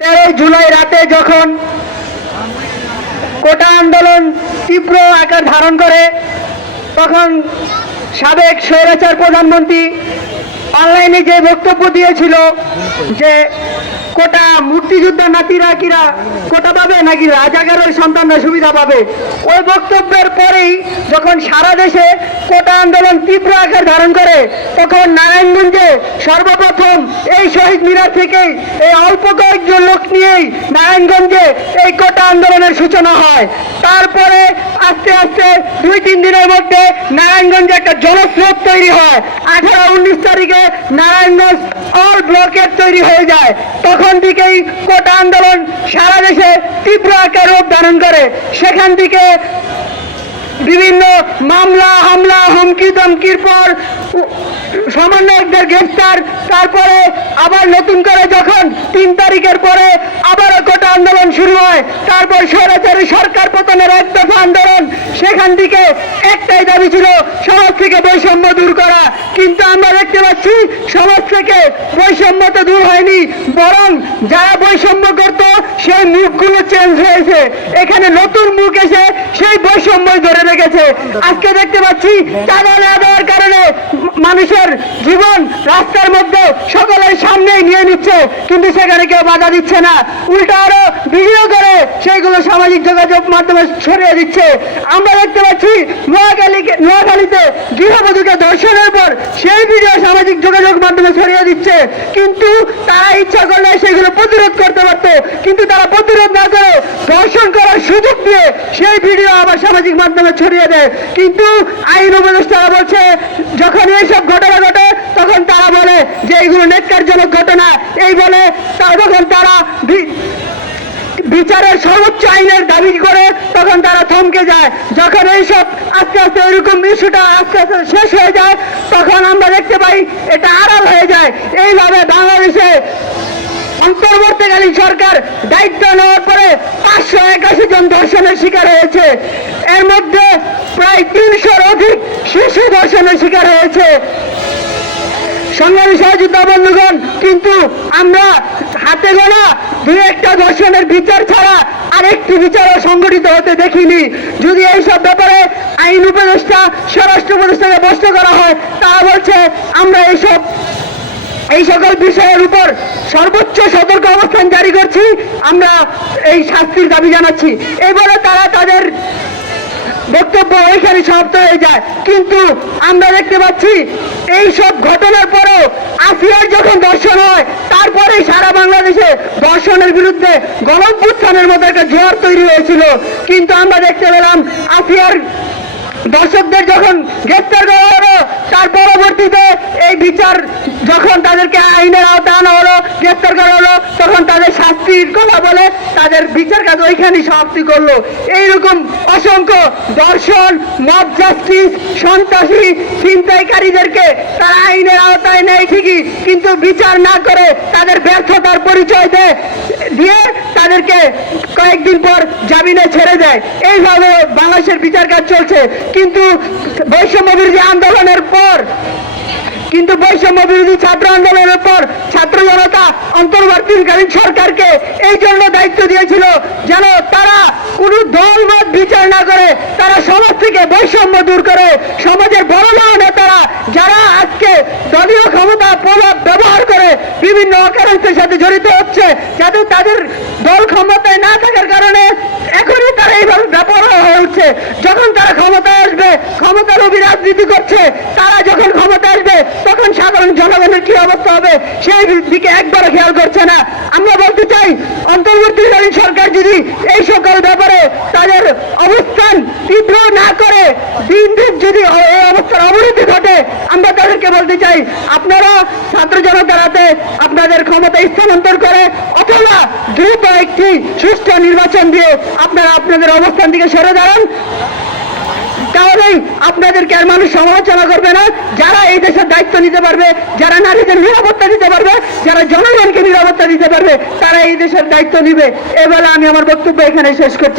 13 জুলাই রাতে যখন কোটা আন্দোলন তীব্র আকার ধারণ করে তখন সাবেক স্বৈরাচার প্রধানমন্ত্রী অনলাইনে যে বক্তব্য দিয়েছিল যে কোটা মুক্তিযোদ্ধার নাতিরা কিরা কোটা পাবে নাকি রাজাকারের সন্তানরা সুবিধা পাবে, ওই বক্তব্যের পরেই যখন সারা দেশে কোটা আন্দোলন তীব্র আকার ধারণ করে তখন নারায়ণগঞ্জে সর্বপ্রথম এই শহীদ মিনার থেকেই এই অল্প কয়েকজন লোক নিয়েই নারায়ণগঞ্জে এই কোটা আন্দোলনের সূচনা হয়। তারপরে আস্তে আস্তে 2-3 দিনের মধ্যে নারায়ণগঞ্জে একটা জনস্রোত তৈরি হয়। 18-19 তারিখে নারায়ণগঞ্জ অল ব্লকের তৈরি হয়ে যায়। তখন থেকেই কোটা আন্দোলন সারা দেশে তীব্র আকার রূপ ধারণ করে। সেখান থেকে বিভিন্ন মামলা হামলা হুমকি ধমকির পর সমন্বয়কদের গ্রেফতার, তারপরে আবার নতুন করে যখন 3 তারিখের পরে আবারও কোটা আন্দোলন শুরু হয়, তারপর স্বৈরাচারী সরকার পতনের এক দফা আন্দোলন। সেখান থেকে একটাই দাবি ছিল সমাজ থেকে বৈষম্য দূর করা, কিন্তু আমরা দেখতে পাচ্ছি সমাজ থেকে বৈষম্য তো দূর হয়নি, বরং যারা বৈষম্য করত সেই মুখগুলো চেঞ্জ হয়েছে। এখানে নতুন মুখ এসে সেই বৈষম্যই ধরে রেখেছে। আজকে দেখতে পাচ্ছি চাঁদা না দেওয়ার কারণে মানুষের জীবন রাস্তার মধ্যে সকলের সামনেই নিয়ে নিচ্ছে, কিন্তু সেখানে কেউ বাধা দিচ্ছে না, উল্টা আরো ভিডিও করে সেইগুলো সামাজিক যোগাযোগ মাধ্যমে ছড়িয়ে দিচ্ছে। আমরা দেখতে পাচ্ছি নোয়াখালীতে গৃহবধূকে ধর্ষণের পর সেই ভিডিও সামাজিক যোগাযোগ মাধ্যমে ছড়িয়ে দিচ্ছে, কিন্তু তারা ইচ্ছা করলে সেগুলো প্রতিরোধ করতে পারত, কিন্তু তারা প্রতিরোধ না করে ধর্ষণ করার সুযোগ দিয়ে সেই ভিডিও আবার সামাজিক মাধ্যমে ছড়িয়ে দেয়। কিন্তু আইন উপদেষ্টারা বলছে যখন এইসব ঘটনা ঘটে তখন তারা বলে যে এইগুলো ন্যাক্কারজনক ঘটনা, এই বলে তখন তারা বিচারের সর্বোচ্চ আইনের দাবি করে তখন তারা থমকে যায়। যখন এইসব আস্তে আস্তে এরকম ইস্যুটা আস্তে আস্তে শেষ হয়ে যায় তখন আমরা দেখতে পাই এটা আড়াল হয়ে যায়। এইভাবে বাংলাদেশে অন্তর্বর্তীকালীন সরকার দায়িত্ব নেওয়ার পরে 581 জন ধর্ষণের শিকার হয়েছে, এর মধ্যে প্রায় 300-র অধিক শিশু ধর্ষণের শিকার হয়েছে। সংগ্রামী সহযোদ্ধা বন্ধুগণ, কিন্তু আমরা হাতে গোনা 2-1টা ধর্ষণের বিচার ছাড়া আরেকটি বিচারও সংগঠিত হতে দেখিনি। যদি এইসব ব্যাপারে আইন উপদেষ্টা স্বরাষ্ট্র উপদেষ্টাকে প্রশ্ন করা হয়, তারা বলছে আমরা এই সকল বিষয়ের উপর সর্বোচ্চ সতর্ক অবস্থান জারি করছি, আমরা এই শাস্তির দাবি জানাচ্ছি। এই বলে তারা তাদের বক্তব্য ওইখানে সমাপ্ত হয়ে যায়। কিন্তু আমরা দেখতে পাচ্ছি এই সব ঘটনার পরেও আসিয়ার যখন ধর্ষণ হয় তারপরে সারা বাংলাদেশে ধর্ষণের বিরুদ্ধে গণঅভ্যুত্থানের মতো একটা জোয়ার তৈরি হয়েছিল, কিন্তু আমরা দেখতে পেলাম আসিয়ার দর্শকদের যখন গ্রেফতার করা হলো তার পরবর্তীতে এই বিচার যখন তাদেরকে আইনের আওতায় আনা হলো, গ্রেফতার করা হলো, তখন তাদের শাস্তির কথা বলে তাদের বিচার কাজ ওইখানেই সমাপ্তি করলো। এইরকম অসংখ্য দর্শন, মব জাস্টিস, সন্ত্রাসী, ছিনতাইকারীদেরকে তারা আইনের আওতায় নেয় ঠিকই, কিন্তু বিচার না করে তাদের ব্যর্থতার পরিচয় দিয়ে তাদেরকে কয়েকদিন পর জামিনে ছেড়ে দেয়। এইভাবে বাংলাদেশের বিচার কাজ চলছে। কিন্তু বৈষম্য বিরোধী আন্দোলনের পর বৈষম্য বিরোধী ছাত্র আন্দোলনের পর ছাত্র জনতা অন্তর্বর্তীকালীন সরকারকে এই জন্য দায়িত্ব দিয়েছিল যেন তারা কোন দলমত বিচার না করে তারা সমাজ থেকে বৈষম্য দূর করে সমাজের বড় বড় নেতারা যারা আজকে দলীয় ক্ষমতা প্রভাব ব্যবহার করে বিভিন্ন অকারেন্সের সাথে জড়িত হচ্ছে, যাতে তাদের দল ক্ষমতায় না থাকার কারণে এখনই তারা এইভাবে ব্যাপার হয়ে উঠছে। যখন তারা ক্ষমতায় আসবে, ক্ষমতার রাজনীতি করছে, তারা যখন ক্ষমতা আসবে তখন সাধারণ জনগণের কি অবস্থা হবে সেই দিকে একবারও খেয়াল করছে না। আমরা বলতে চাই অন্তর্বর্তীকালীন সরকার যদি এই সকল ব্যাপারে তাদের অবস্থান তীব্র না করে দিন দিন যদি এই অবস্থার অবনতি ঘটে, আমরা তাদেরকে বলতে চাই আপনারা ছাত্র জনতার হাতে আপনাদের ক্ষমতা স্থানান্তর করে অথবা দ্রুত একটি সুষ্ঠু নির্বাচন দিয়ে আপনারা আপনাদের অবস্থান থেকে সরে দাঁড়ান, তাহলেই আপনাদেরকে আর মানুষ সমালোচনা করবে না। যারা এই দেশের দায়িত্ব নিতে পারবে, যারা নারীদের নিরাপত্তা দিতে পারবে, যারা জনগণকে নিরাপত্তা দিতে পারবে, তারা এই দেশের দায়িত্ব নিবে। এবেলা আমি আমার বক্তব্য এখানে শেষ করছি।